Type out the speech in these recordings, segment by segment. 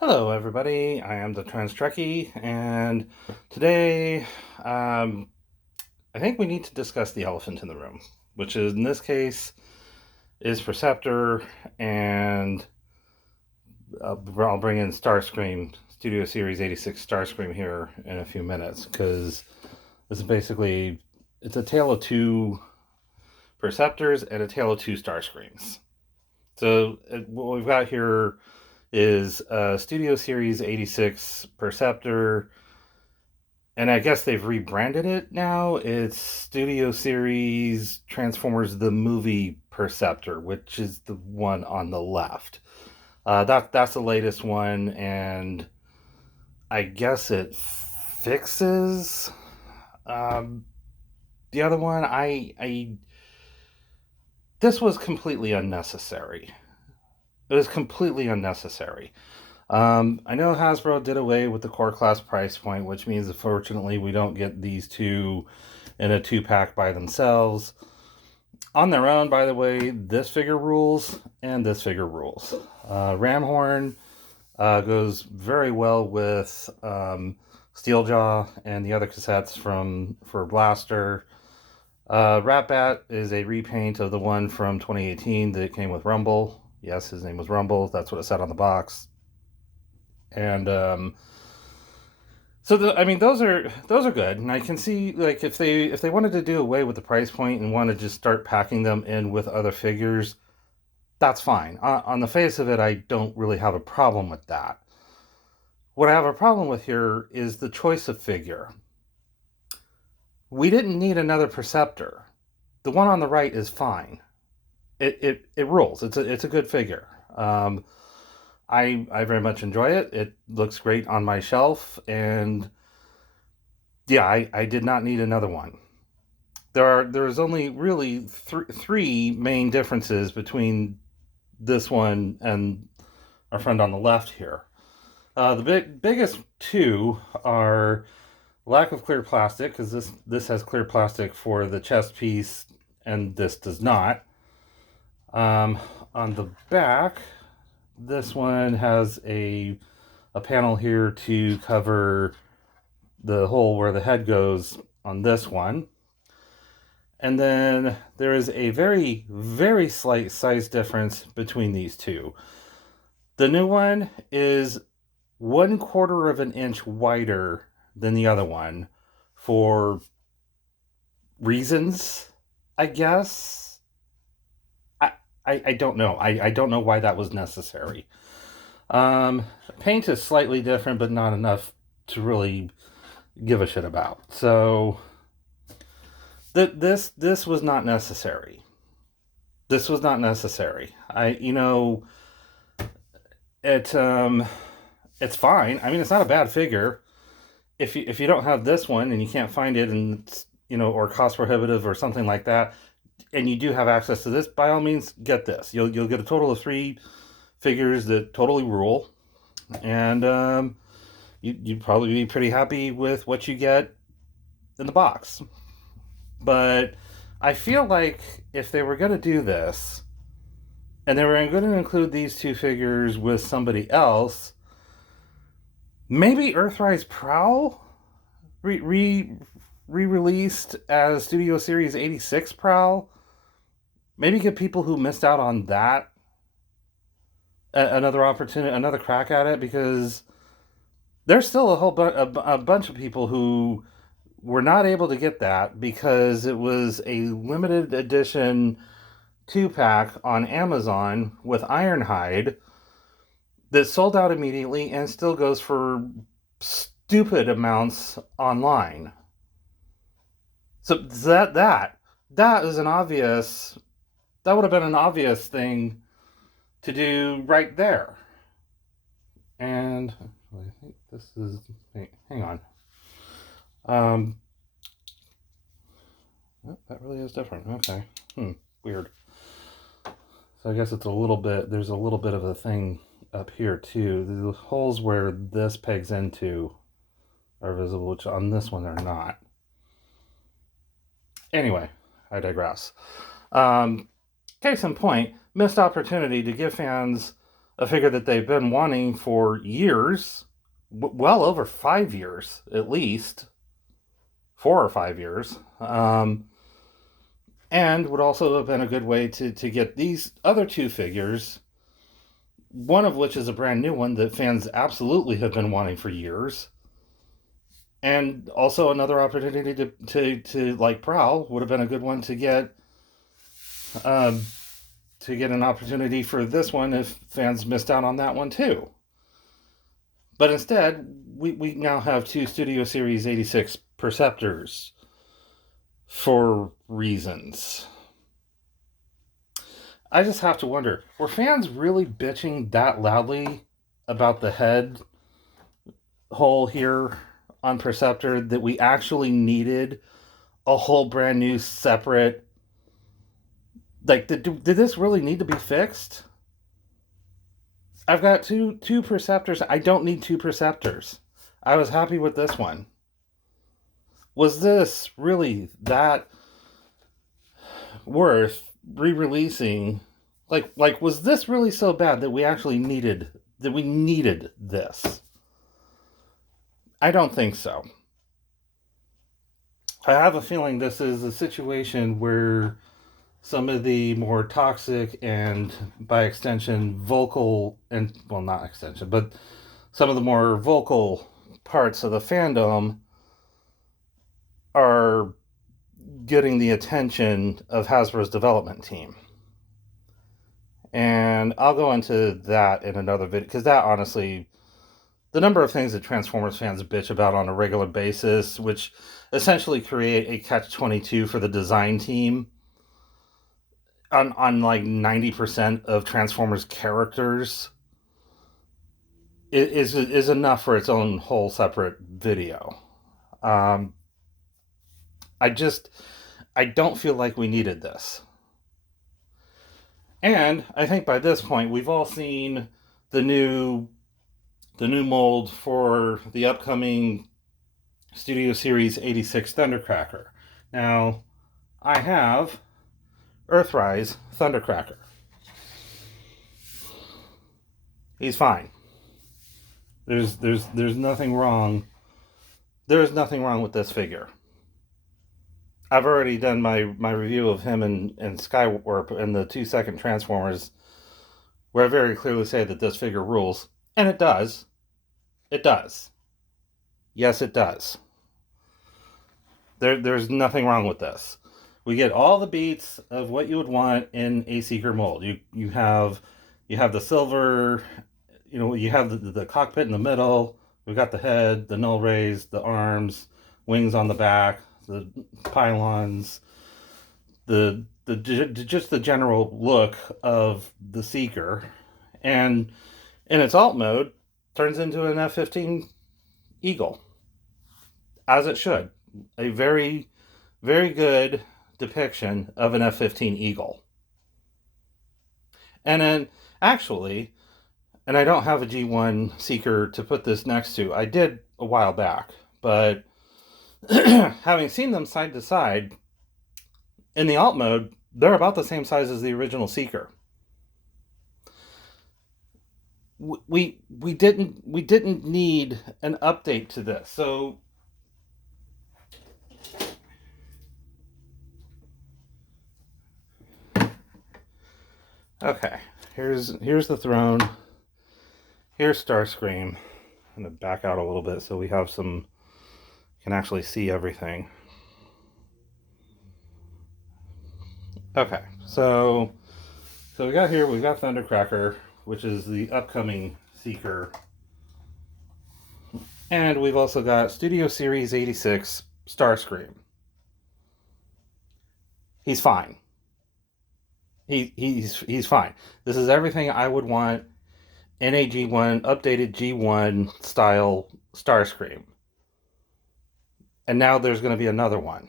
Hello, everybody. I am the Trans Trekkie, and today I think we need to discuss the elephant in the room, which is in this case is Perceptor, and I'll bring in Starscream, Studio Series 86 Starscream here in a few minutes, because this is basically it's a tale of two Perceptors and a tale of two Starscreams. So what we've got here is Studio Series 86 Perceptor, and I guess they've rebranded it now. It's Studio Series Transformers the Movie Perceptor, which is the one on the left. That's the latest one, and I guess it fixes the other one. I this was completely unnecessary. It was completely unnecessary. I know Hasbro did away with the core class price point, which means unfortunately we don't get these two in a 2-pack by themselves. On their own, by the way, this figure rules and this figure rules. Ramhorn goes very well with Steeljaw and the other cassettes for Blaster. Ratbat is a repaint of the one from 2018 that came with Rumble. Yes, his name was Rumble. That's what it said on the box. And I mean, those are good, and I can see, like, if they wanted to do away with the price point and want to just start packing them in with other figures, that's fine. On the face of it, I don't really have a problem with that. What I have a problem with here is the choice of figure. We didn't need another Perceptor. The one on the right is fine. It rules. It's a good figure. I very much enjoy it. It looks great on my shelf, and yeah, I did not need another one. There's only really three main differences between this one and our friend on the left here. The biggest two are lack of clear plastic, because this has clear plastic for the chest piece, and this does not. On the back, this one has a panel here to cover the hole where the head goes on this one. And then there is a very, very slight size difference between these two. The new one is 1/4 of an inch wider than the other one for reasons, I guess. I don't know. I don't know why that was necessary. Paint is slightly different, but not enough to really give a shit about. So this was not necessary. This was not necessary. It's fine. I mean, it's not a bad figure. If you don't have this one and you can't find it, and it's, or cost prohibitive or something like that, and you do have access to this, by all means, get this. You'll get a total of 3 figures that totally rule, and you'd probably be pretty happy with what you get in the box. But I feel like if they were going to do this, and they were going to include these 2 figures with somebody else, maybe Earthrise Prowl re-released as Studio Series 86 Prowl. Maybe give people who missed out on that another opportunity, another crack at it, because there's still a bunch of people who were not able to get that because it was a limited edition 2-pack on Amazon with Ironhide that sold out immediately and still goes for stupid amounts online. So that is an obvious. That would have been an obvious thing to do right there. And I think this is. Hang on. That really is different. Okay. Weird. So I guess it's a little bit. There's a little bit of a thing up here too. The holes where this pegs into are visible, which on this one they're not. Anyway, I digress. Case in point, missed opportunity to give fans a figure that they've been wanting for years, well over 5 years at least, 4 or 5 years, and would also have been a good way to get these other two figures, one of which is a brand new one that fans absolutely have been wanting for years, and also another opportunity to like Prowl would have been a good one um, to get an opportunity for this one if fans missed out on that one too. But instead, we now have two Studio Series 86 Perceptors for reasons. I just have to wonder, were fans really bitching that loudly about the head hole here on Perceptor that we actually needed a whole brand new separate, like, did this really need to be fixed? I've got two Perceptors. I don't need two Perceptors. I was happy with this one. Was this really that worth re-releasing? Like was this really so bad that we actually needed this? I don't think so. I have a feeling this is a situation where some of the more toxic and, by extension, vocal, and, well, not extension, but some of the more vocal parts of the fandom are getting the attention of Hasbro's development team. And I'll go into that in another video, because that, honestly, the number of things that Transformers fans bitch about on a regular basis, which essentially create a catch-22 for the design team on like 90% of Transformers characters, is enough for its own whole separate video. I don't feel like we needed this. And I think by this point we've all seen the new mold for the upcoming Studio Series 86 Thundercracker. Now, I have Earthrise Thundercracker. He's fine. There's nothing wrong. There is nothing wrong with this figure. I've already done my review of him and Skywarp and the 2-second Transformers, where I very clearly say that this figure rules. And it does. It does. Yes, it does. There's nothing wrong with this. We get all the beats of what you would want in a Seeker mold. You have the silver, you have the cockpit in the middle. We've got the head, the null rays, the arms, wings on the back, the pylons, just the general look of the Seeker, and in its alt mode turns into an F-15 Eagle, as it should. A very, very good depiction of an F-15 Eagle. And then, actually, and I don't have a G1 Seeker to put this next to. I did a while back, but having seen them side to side, in the alt mode, they're about the same size as the original Seeker. We didn't need an update to this. So okay, here's the throne. Here's Starscream. I'm gonna back out a little bit so we have some, can actually see everything. Okay, so we've got Thundercracker, which is the upcoming Seeker. And we've also got Studio Series 86 Starscream. He's fine. He's fine. This is everything I would want in a G1, updated G1 style Starscream. And now there's going to be another one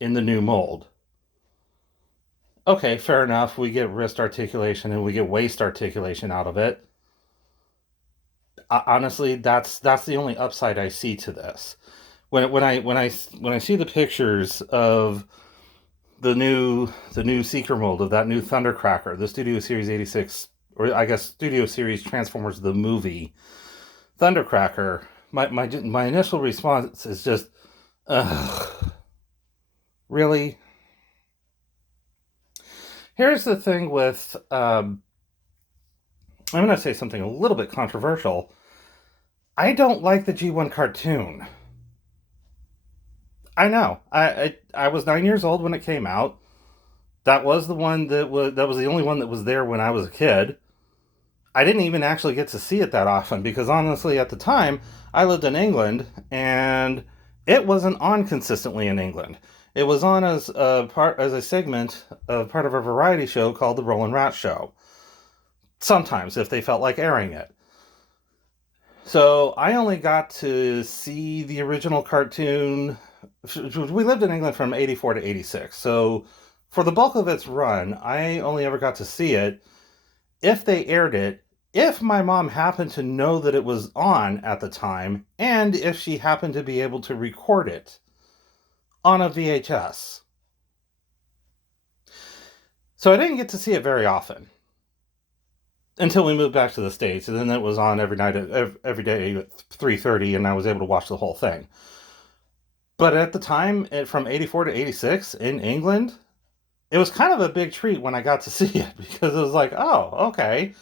in the new mold. Okay, fair enough. We get wrist articulation and we get waist articulation out of it. Honestly, that's the only upside I see to this. When I see the pictures of the new Seeker mold of that new Thundercracker, the Studio Series 86 or I guess studio series Transformers the movie, Thundercracker, my initial response is just, ugh, really? Here's the thing with, I'm going to say something a little bit controversial. I don't like the G1 cartoon. I know. I was 9 years old when it came out. That was the one that was the only one that was there when I was a kid. I didn't even actually get to see it that often because honestly, at the time, I lived in England and it wasn't on consistently in England. It was on as a segment of part of a variety show called the Rollin' Rat Show. Sometimes, if they felt like airing it. So I only got to see the original cartoon. We lived in England from 84 to 86. So for the bulk of its run, I only ever got to see it if they aired it, if my mom happened to know that it was on at the time, and if she happened to be able to record it on a VHS. So I didn't get to see it very often until we moved back to the States, and then it was on every night, every day at 3:30, and I was able to watch the whole thing. But at the time, from 84 to 86 in England, it was kind of a big treat when I got to see it because it was like, oh, okay,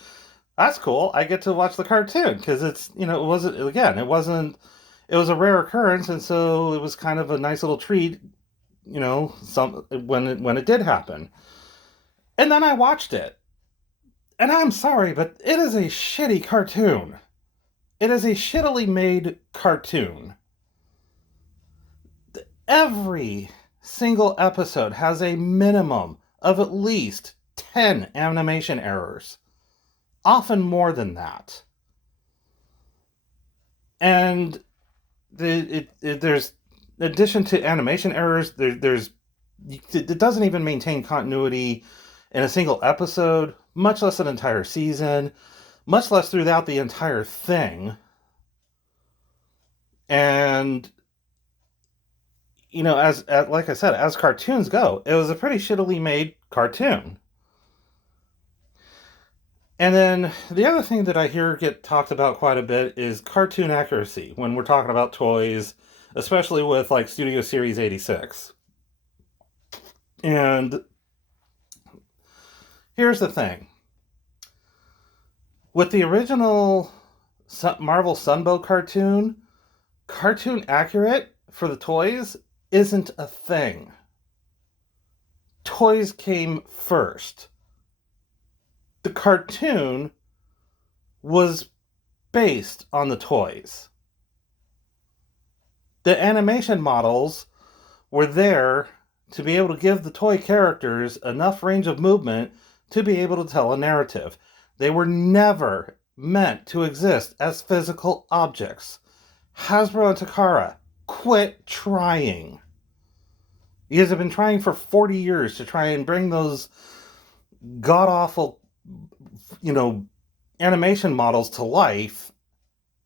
that's cool. I get to watch the cartoon because it's, it wasn't, again, it was a rare occurrence, and so it was kind of a nice little treat, when it did happen. And then I watched it. And I'm sorry, but it is a shitty cartoon. It is a shittily made cartoon. Every single episode has a minimum of at least 10 animation errors. Often more than that. And there's, in addition to animation errors, it doesn't even maintain continuity in a single episode, much less an entire season, much less throughout the entire thing. And, as like I said, as cartoons go, it was a pretty shittily made cartoon. And then the other thing that I hear get talked about quite a bit is cartoon accuracy when we're talking about toys, especially with like Studio Series 86. And here's the thing. With the original Marvel Sunbow cartoon accurate for the toys isn't a thing. Toys came first. The cartoon was based on the toys. The animation models were there to be able to give the toy characters enough range of movement to be able to tell a narrative. They were never meant to exist as physical objects. Hasbro and Takara, quit trying. You guys have been trying for 40 years to try and bring those god-awful, animation models to life.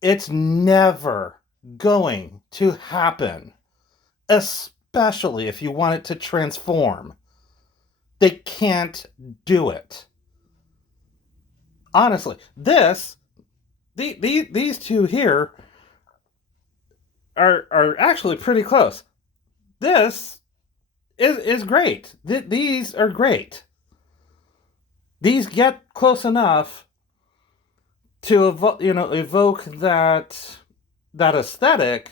It's never going to happen. Especially if you want it to transform. They can't do it. Honestly, these two here are actually pretty close. This is great. These are great. These get close enough to evoke that aesthetic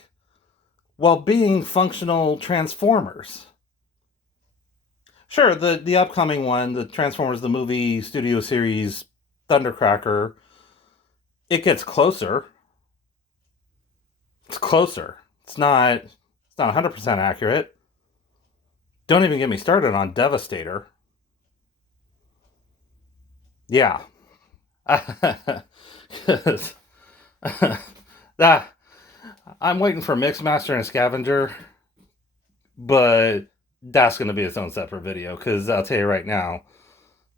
while being functional Transformers. Sure, the upcoming one, the Transformers the movie studio series Thundercracker, it gets closer. It's closer. It's not 100% accurate. Don't even get me started on Devastator. Yeah. I'm waiting for Mixmaster and Scavenger, but that's going to be its own separate video, because I'll tell you right now,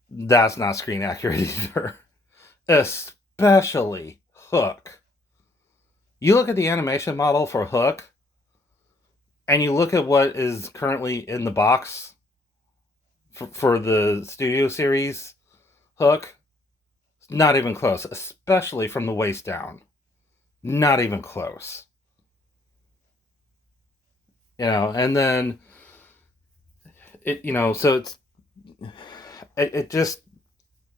that's not screen accurate either. Especially Hook. You look at the animation model for Hook, and you look at what is currently in the box for the studio series Hook, Not even close, especially from the waist down. Not even close. And then so it just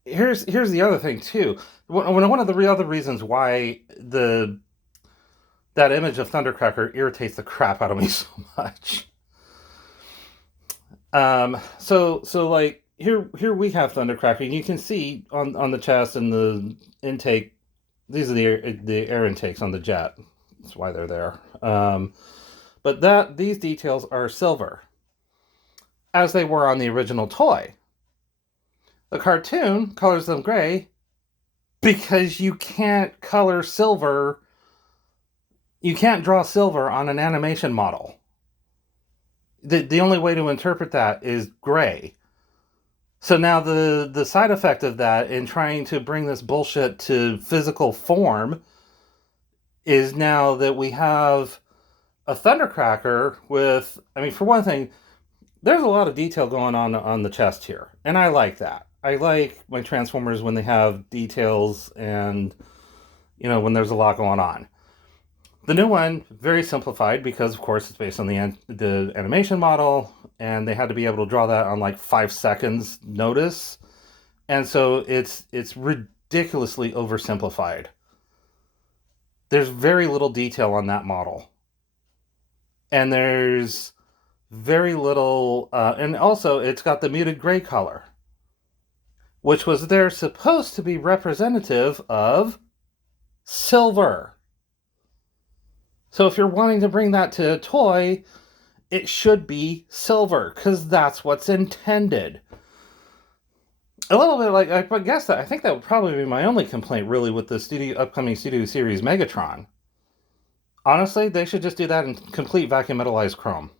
here's the other thing too. One of the other reasons why that image of Thundercracker irritates the crap out of me so much. So like here we have Thundercracker, and you can see on the chest and the intake. These are the air intakes on the jet. That's why they're there. But these details are silver, as they were on the original toy. The cartoon colors them gray because you can't color silver. You can't draw silver on an animation model. The only way to interpret that is gray. So now the side effect of that in trying to bring this bullshit to physical form is now that we have a Thundercracker with, I mean, for one thing, there's a lot of detail going on the chest here, and I like that. I like my Transformers when they have details and, when there's a lot going on. The new one, very simplified because, of course, it's based on the animation model, and they had to be able to draw that on like 5 seconds notice. And so it's ridiculously oversimplified. There's very little detail on that model. And there's very little, and also it's got the muted gray color, which was there supposed to be representative of silver. So if you're wanting to bring that to a toy, it should be silver, because that's what's intended. A little bit like, I guess I think that would probably be my only complaint, really, with the upcoming Studio Series Megatron. Honestly, they should just do that in complete vacuum metallized chrome.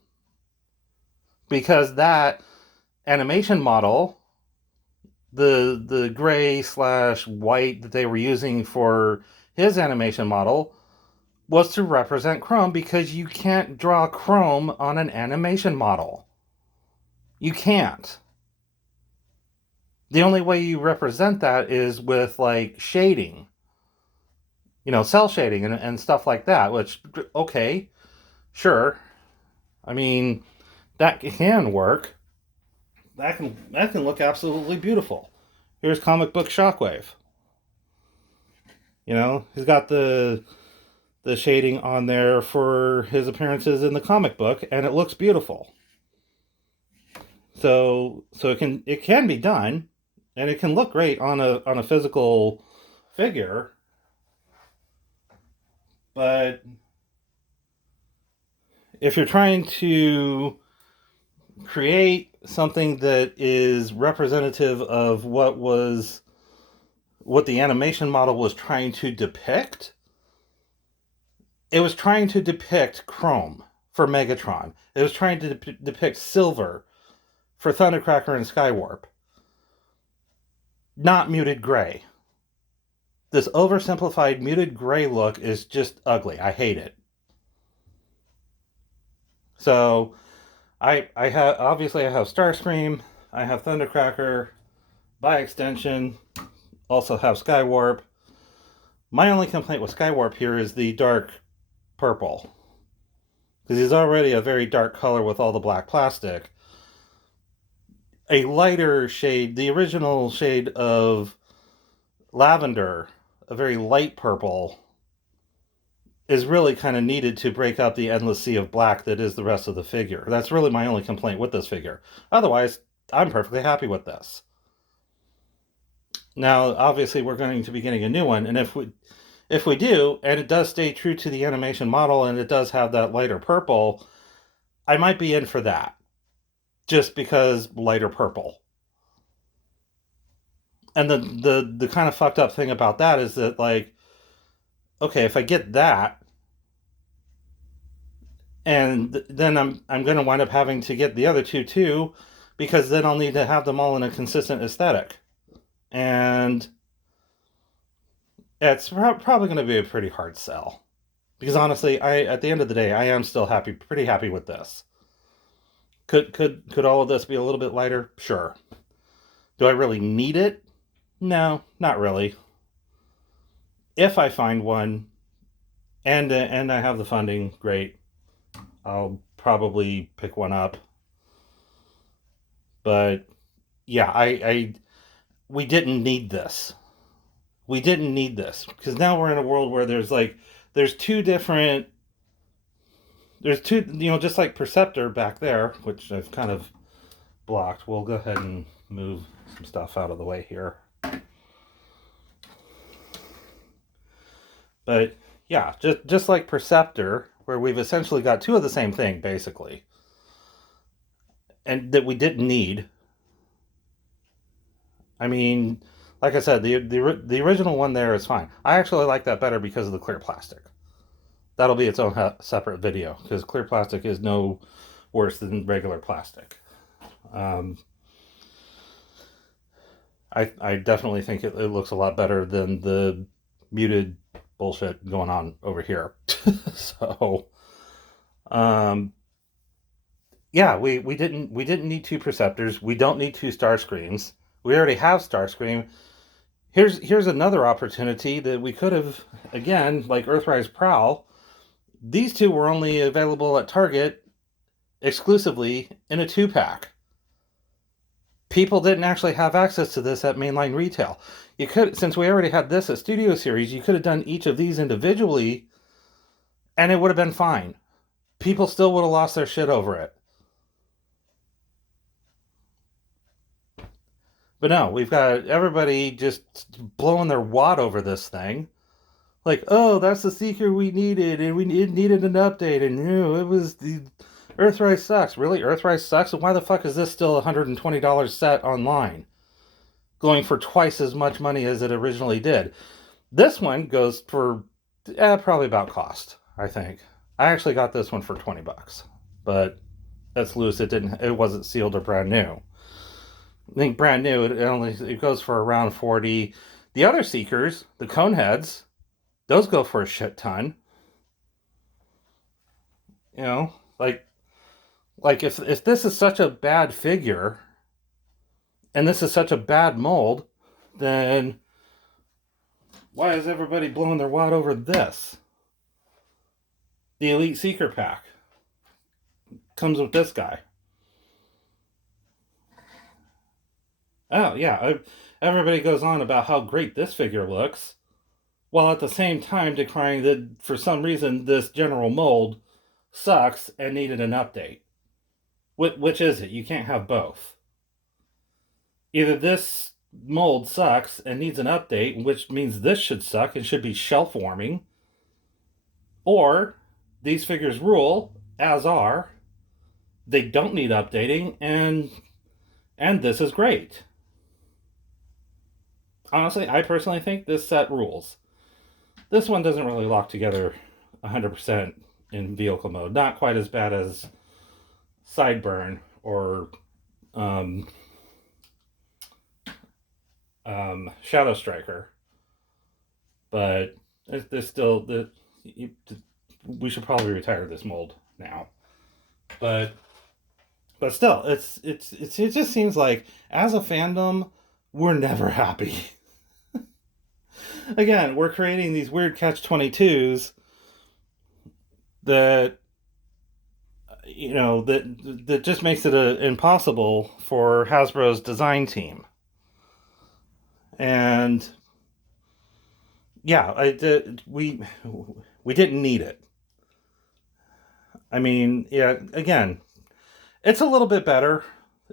Because that animation model, the gray/white that they were using for his animation model, was to represent chrome, because you can't draw chrome on an animation model. You can't. The only way you represent that is with like shading, cell shading and stuff like that, which, okay, sure. I mean, that can work. That can look absolutely beautiful. Here's comic book Shockwave. He's got the shading on there for his appearances in the comic book, and it looks beautiful. So it can be done, and it can look great on a physical figure. But if you're trying to create something that is representative of what the animation model was trying to depict, it was trying to depict chrome for Megatron. It was trying to depict silver for Thundercracker and Skywarp. Not muted gray. This oversimplified muted gray look is just ugly. I hate it. So, I have Starscream, I have Thundercracker, by extension, also have Skywarp. My only complaint with Skywarp here is the dark purple, because he's already a very dark color with all the black plastic. A lighter shade, the original shade of lavender, a very light purple, is really kind of needed to break up the endless sea of black that is the rest of the figure. That's really my only complaint with this figure. Otherwise, I'm perfectly happy with this. Now, obviously, we're going to be getting a new one, and if we do, and it does stay true to the animation model, and it does have that lighter purple, I might be in for that. Just because lighter purple. And the kind of fucked up thing about that is that, like, okay, if I get that, and then I'm going to wind up having to get the other two too, because then I'll need to have them all in a consistent aesthetic. And it's probably going to be a pretty hard sell. Because honestly, at the end of the day, I am still pretty happy with this. Could all of this be a little bit lighter? Sure. Do I really need it? No, not really. If I find one and I have the funding, great. I'll probably pick one up. But yeah, I we didn't need this. We didn't need this because now we're in a world where there's two different there's two, just like Perceptor back there, which I've kind of blocked. We'll go ahead and move some stuff out of the way here. But yeah, just like Perceptor, where we've essentially got two of the same thing, basically. And that we didn't need. I mean, like I said, the original one there is fine. I actually like that better because of the clear plastic. That'll be its own separate video, because clear plastic is no worse than regular plastic. I definitely think it looks a lot better than the muted bullshit going on over here. So, yeah, we didn't need two Perceptors. We don't need two Starscreams. We already have Starscream. Here's another opportunity that we could have, again, like Earthrise Prowl. These two were only available at Target exclusively in a 2-pack. People didn't actually have access to this at mainline retail. You could, since we already had this at Studio Series, you could have done each of these individually, and it would have been fine. People still would have lost their shit over it. But no, we've got everybody just blowing their wad over this thing. Like, oh, that's the Seeker we needed, and it needed an update, and it was the Earthrise sucks. Really? Earthrise sucks? And why the fuck is this still $120 set online? Going for twice as much money as it originally did. This one goes for probably about cost, I think. I actually got this one for $20, but that's loose. It wasn't sealed or brand new. I think brand new, it goes for around 40. The other Seekers, the Coneheads, those go for a shit ton. Like if this is such a bad figure, and this is such a bad mold, then why is everybody blowing their wad over this? The Elite Seeker pack comes with this guy. Oh, yeah. Everybody goes on about how great this figure looks, while at the same time decrying that for some reason this general mold sucks and needed an update. Which is it? You can't have both. Either this mold sucks and needs an update, which means this should suck and should be shelf warming, or these figures rule, as are, they don't need updating, and this is great. Honestly, I personally think this set rules. This one doesn't really lock together 100% in vehicle mode. Not quite as bad as Sideburn or Shadow Striker. But there's still... we should probably retire this mold now. But still, it just seems like, as a fandom, we're never happy. Again, we're creating these weird catch-22s that that just makes it impossible for Hasbro's design team. And yeah, we didn't need it. I mean, yeah, again, it's a little bit better.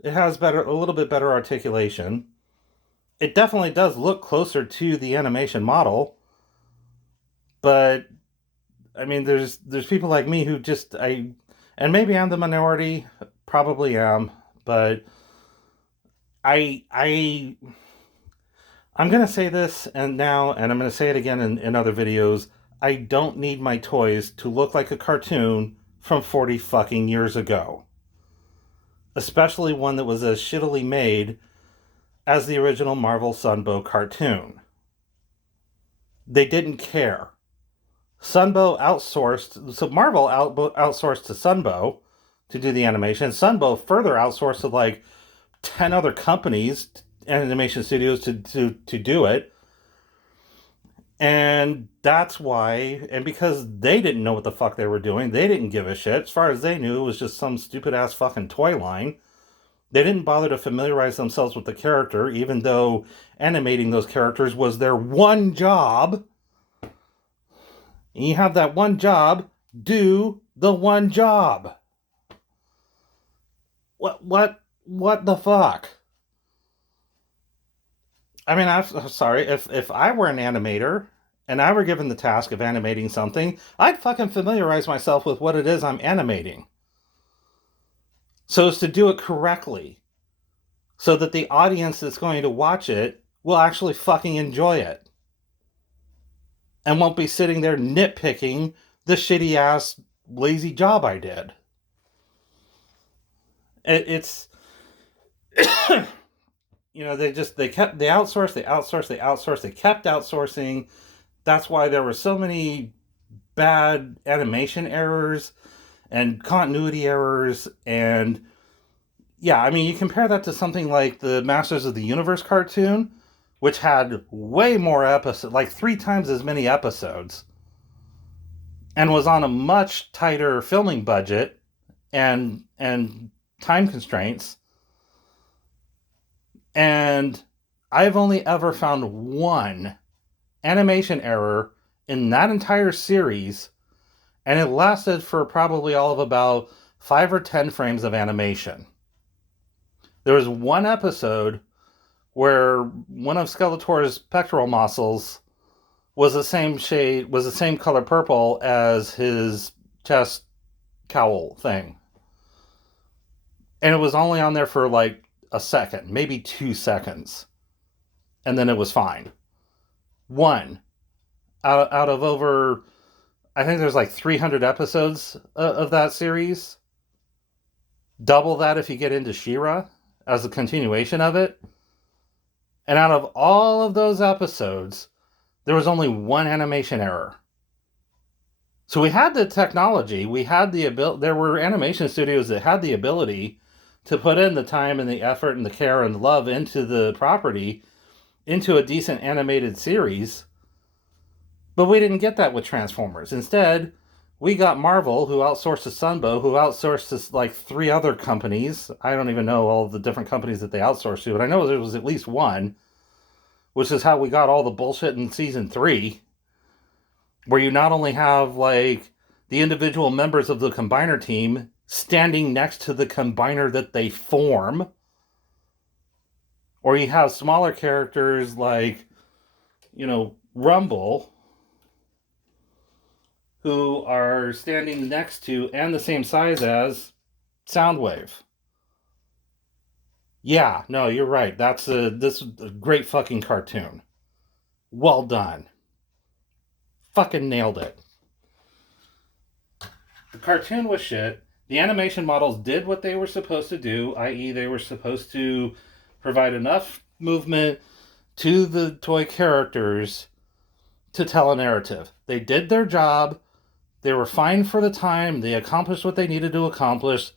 It has a little bit better articulation. It definitely does look closer to the animation model. But I mean, there's people like me who and maybe I'm the minority, probably am, but I'm going to say this and I'm going to say it again in other videos. I don't need my toys to look like a cartoon from 40 fucking years ago. Especially one that was as shittily made as the original Marvel Sunbow cartoon. They didn't care. Sunbow outsourced, so Marvel outsourced to Sunbow to do the animation. Sunbow further outsourced to like 10 other companies animation studios to do it. And that's why, and because they didn't know what the fuck they were doing, they didn't give a shit. As far as they knew, it was just some stupid ass fucking toy line. They didn't bother to familiarize themselves with the character, even though animating those characters was their one job. And you have that one job, do the one job. What the fuck? I mean, I'm sorry, if I were an animator and I were given the task of animating something, I'd fucking familiarize myself with what it is I'm animating, so as to do it correctly, so that the audience that's going to watch it will actually fucking enjoy it and won't be sitting there nitpicking the shitty ass lazy job I did. It's they kept they outsourced, they kept outsourcing. That's why there were so many bad animation errors and continuity errors. And yeah, I mean, you compare that to something like the Masters of the Universe cartoon, which had way more episodes, like 3 times as many episodes, and was on a much tighter filming budget and time constraints. And I've only ever found one animation error in that entire series, and it lasted for probably all of about 5 or 10 frames of animation. There was one episode where one of Skeletor's pectoral muscles was the same color purple as his chest cowl thing. And it was only on there for like a second, maybe 2 seconds. And then it was fine. One out of over, I think there's like 300 episodes of that series. Double that if you get into She-Ra as a continuation of it. And out of all of those episodes, there was only one animation error. So we had the technology, we had the ability, there were animation studios that had the ability to put in the time and the effort and the care and love into the property, into a decent animated series. But we didn't get that with Transformers. Instead, we got Marvel, who outsourced to Sunbow, who outsourced to like 3 other companies. I don't even know all the different companies that they outsourced to, but I know there was at least one, which is how we got all the bullshit in season 3, where you not only have like the individual members of the combiner team standing next to the combiner that they form, or you have smaller characters like, Rumble, who are standing next to and the same size as Soundwave. Yeah, no, you're right. This is a great fucking cartoon. Well done. Fucking nailed it. The cartoon was shit. The animation models did what they were supposed to do, i.e. they were supposed to provide enough movement to the toy characters to tell a narrative. They did their job. They were fine for the time. They accomplished what they needed to accomplish.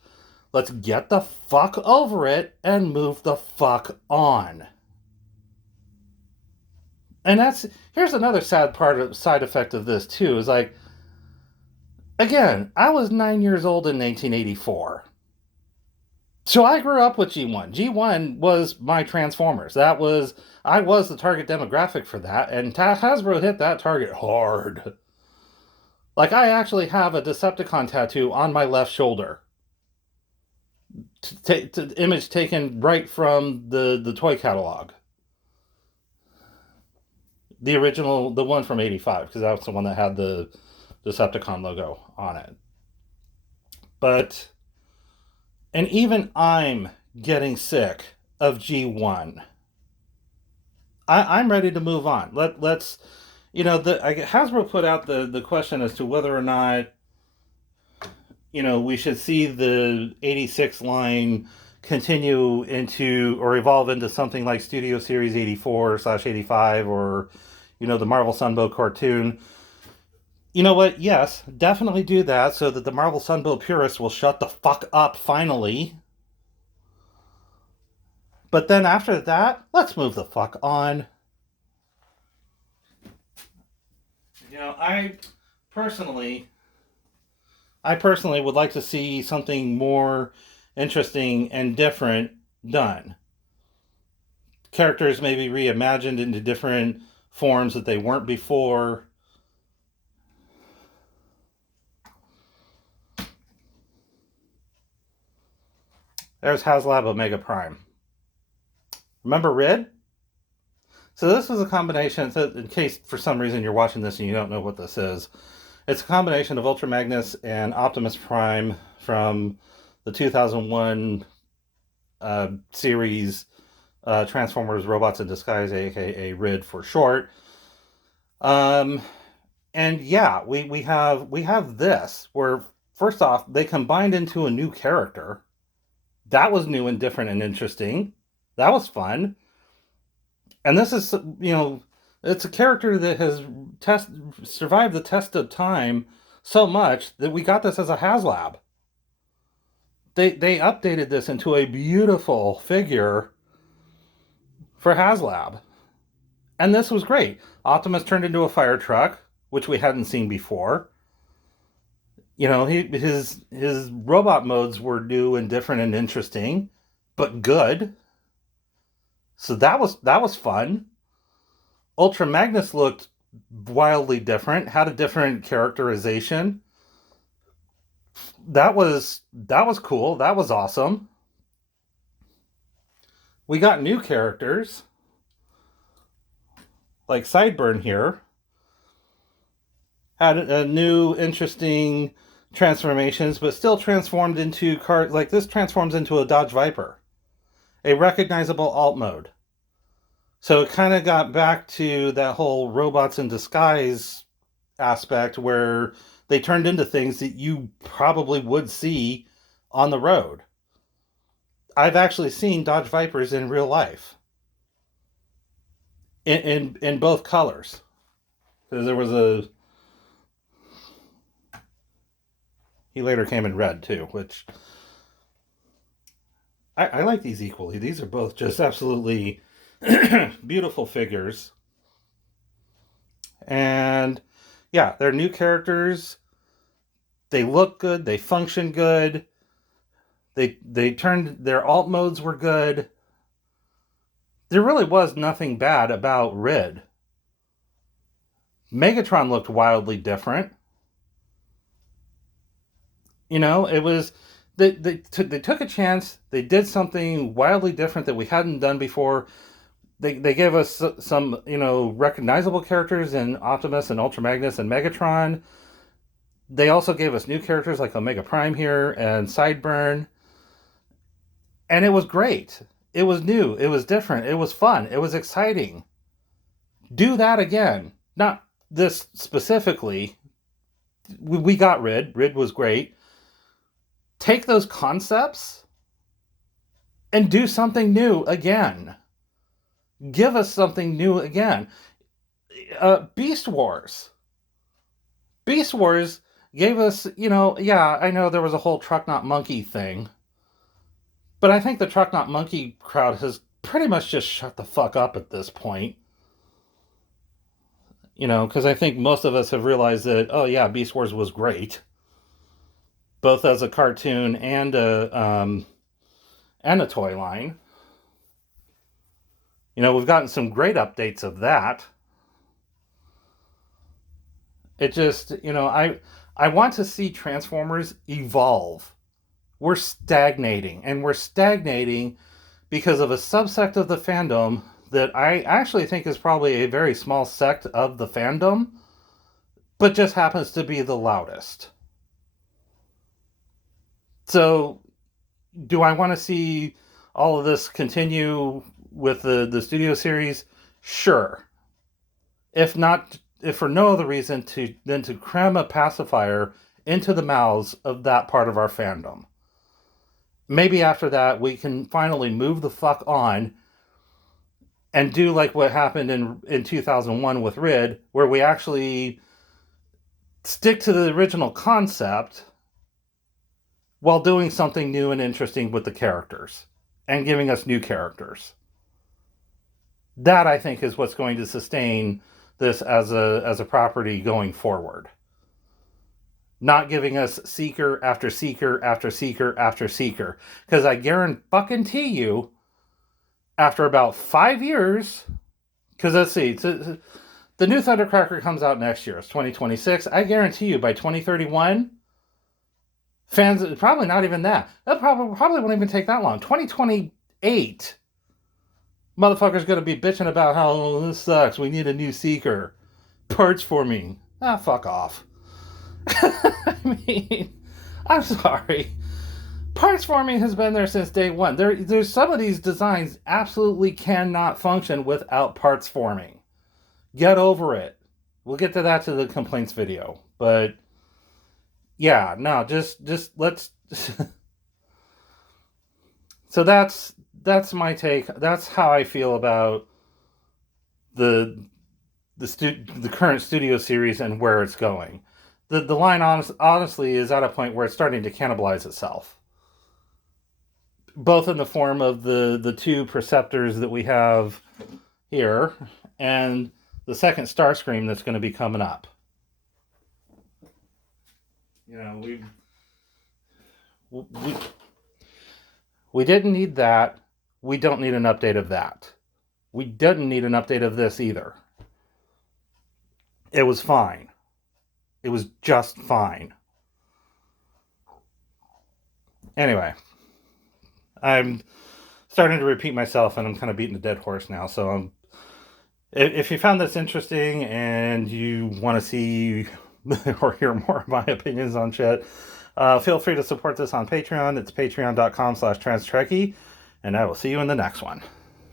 Let's get the fuck over it and move the fuck on. And here's another side effect of this too, is like, again, I was 9 years old in 1984. So I grew up with G1. G1 was my Transformers. I was the target demographic for that, and Hasbro hit that target hard. Like, I actually have a Decepticon tattoo on my left shoulder. Image taken right from the toy catalog. The original, the one from 85, because that was the one that had the Decepticon logo on it. And even I'm getting sick of G1. I'm ready to move on. Let's, Hasbro put out the question as to whether or not, we should see the 86 line continue into or evolve into something like Studio Series 84/85 or, the Marvel Sunbow cartoon. You know what? Yes, definitely do that so that the Marvel Sunbow purists will shut the fuck up finally. But then after that, let's move the fuck on. I personally would like to see something more interesting and different done. Characters may be reimagined into different forms that they weren't before. There's HasLab Omega Prime. Remember Rid? So this was a combination, so in case for some reason you're watching this and you don't know what this is, it's a combination of Ultra Magnus and Optimus Prime from the 2001 series Transformers Robots in Disguise, aka RID for short. And yeah, we have this, where first off, they combined into a new character. That was new and different and interesting. That was fun. And this is, it's a character that has survived the test of time so much that we got this as a HasLab. They updated this into a beautiful figure for HasLab. And this was great. Optimus turned into a fire truck, which we hadn't seen before. His robot modes were new and different and interesting, but good. So that was fun. Ultra Magnus looked wildly different, had a different characterization. That was cool. That was awesome. We got new characters, like Sideburn here. Had a new, interesting transformations, but still transformed into cars. Like this transforms into a Dodge Viper, a recognizable alt mode. So it kind of got back to that whole robots in disguise aspect where they turned into things that you probably would see on the road. I've actually seen Dodge Vipers in real life. In both colors. Because there was he later came in red too, which I like these equally. These are both just absolutely beautiful figures. And yeah, they're new characters. They look good. They function good. They turned, their alt modes were good. There really was nothing bad about Rid. Megatron looked wildly different. It was they took a chance. They did something wildly different that we hadn't done before. They gave us some, recognizable characters in Optimus and Ultra Magnus and Megatron. They also gave us new characters like Omega Prime here and Sideburn. And it was great. It was new. It was different. It was fun. It was exciting. Do that again. Not this specifically. We got Rid. Rid was great. Take those concepts and do something new again. Give us something new again. Beast Wars. Beast Wars gave us, I know there was a whole Truck Not Monkey thing. But I think the Truck Not Monkey crowd has pretty much just shut the fuck up at this point. Because I think most of us have realized that, oh yeah, Beast Wars was great. Both as a cartoon and a toy line. We've gotten some great updates of that. It just, I want to see Transformers evolve. We're stagnating. And we're stagnating because of a subsect of the fandom that I actually think is probably a very small sect of the fandom, but just happens to be the loudest. So, do I want to see all of this continue with the studio series? Sure. If for no other reason than to cram a pacifier into the mouths of that part of our fandom. Maybe after that we can finally move the fuck on and do like what happened in 2001 with Rid, where we actually stick to the original concept while doing something new and interesting with the characters. and giving us new characters. That, I think, is what's going to sustain this as a property going forward. Not giving us seeker after seeker after seeker after seeker. Because I guarantee you, after about 5 years, because let's see, the new Thundercracker comes out next year. It's 2026. I guarantee you, by 2031, fans, probably not even that. That probably won't even take that long. 2028, motherfucker's going to be bitching about how, oh, this sucks. We need a new seeker. Parts for me. Ah, fuck off. I mean, I'm sorry. Parts forming has been there since day one. There's some of these designs absolutely cannot function without parts forming. Get over it. We'll get to that to the complaints video. But yeah, no, just let's. So that's my take. That's how I feel about the current studio series and where it's going. The line honestly is at a point where it's starting to cannibalize itself. Both in the form of the two Perceptors that we have here, and the second Starscream that's going to be coming up. You know, we didn't need that. We don't need an update of that. We didn't need an update of this either. It was fine. It was just fine. Anyway, I'm starting to repeat myself, and I'm kind of beating a dead horse now. So if you found this interesting and you want to see or hear more of my opinions on shit, feel free to support this on Patreon. It's patreon.com/transtrekkie, and I will see you in the next one.